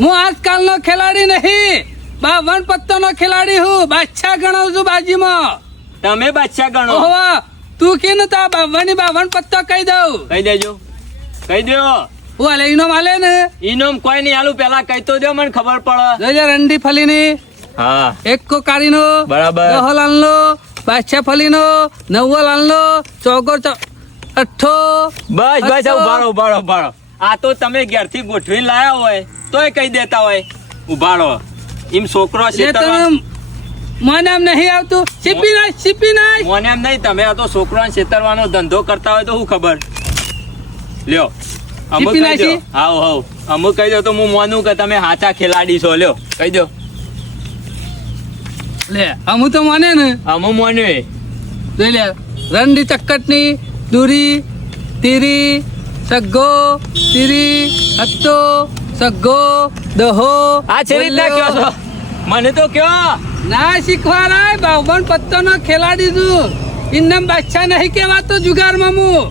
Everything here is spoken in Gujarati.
હું આજકાલનો ખેલાડી નહીં. બાવન પત્તોનો ખેલાડી હું. બાદશાહ ગણાવ છું બાજીમાં. તમે બાદશાહ ગણો. ઓહો તું કે ને તા બાવન બાવન પત્તો કહી દઉં? કહી દેજો. કહી દેવો હું હાલે ઇનોમ આલે ને? ઈનોમ કોઈ નહીં આલું પેલા કહી તો દો મને ખબર પડે. જોજે રંડી ફલીની. હા. એક કો કારીનો બરાબર. દહો લાલનો બાદશાહ ફલીનો નવ્વો લાલનો ચોગો ચો અઠ્ઠો બસ બસ અચ્છા. ઉભાડો ઉભાડો ઉભાડો આ તો તમે ઘેરથી ગોઠવીને લાયા હોય તોય કહી દેતા હોય. ઉભાડો એમ છોકરો છે મને એમ નહીં આવતું. સીપી નાખ સીપી નાખ મને એમ નહીં તમે આ તો છોકરાને છેતરવાનો ધંધો કરતા હોય તો શું ખબર? લ્યો અમુક કહી દો. હાઉ હાવ અમુક કહી દો તો હું માનું કે તમે હાચા ખેલાડી છો લ્યો. કહી દો. લે અમુ તો મને ને. અમુ મને. જોઈ લે રંડી ચક્કટની દૂરી તીરી સગ્ગો તીરી હત્તો સગ્ગો દહો આ છે રીતના કયો છો? મને તો કયો? ના શીખવાડાય બાવન પત્તો નો ખેલાડી છું. ઇન્નમ બાદશાહ નહીં કેવાતો જુગારમાં હું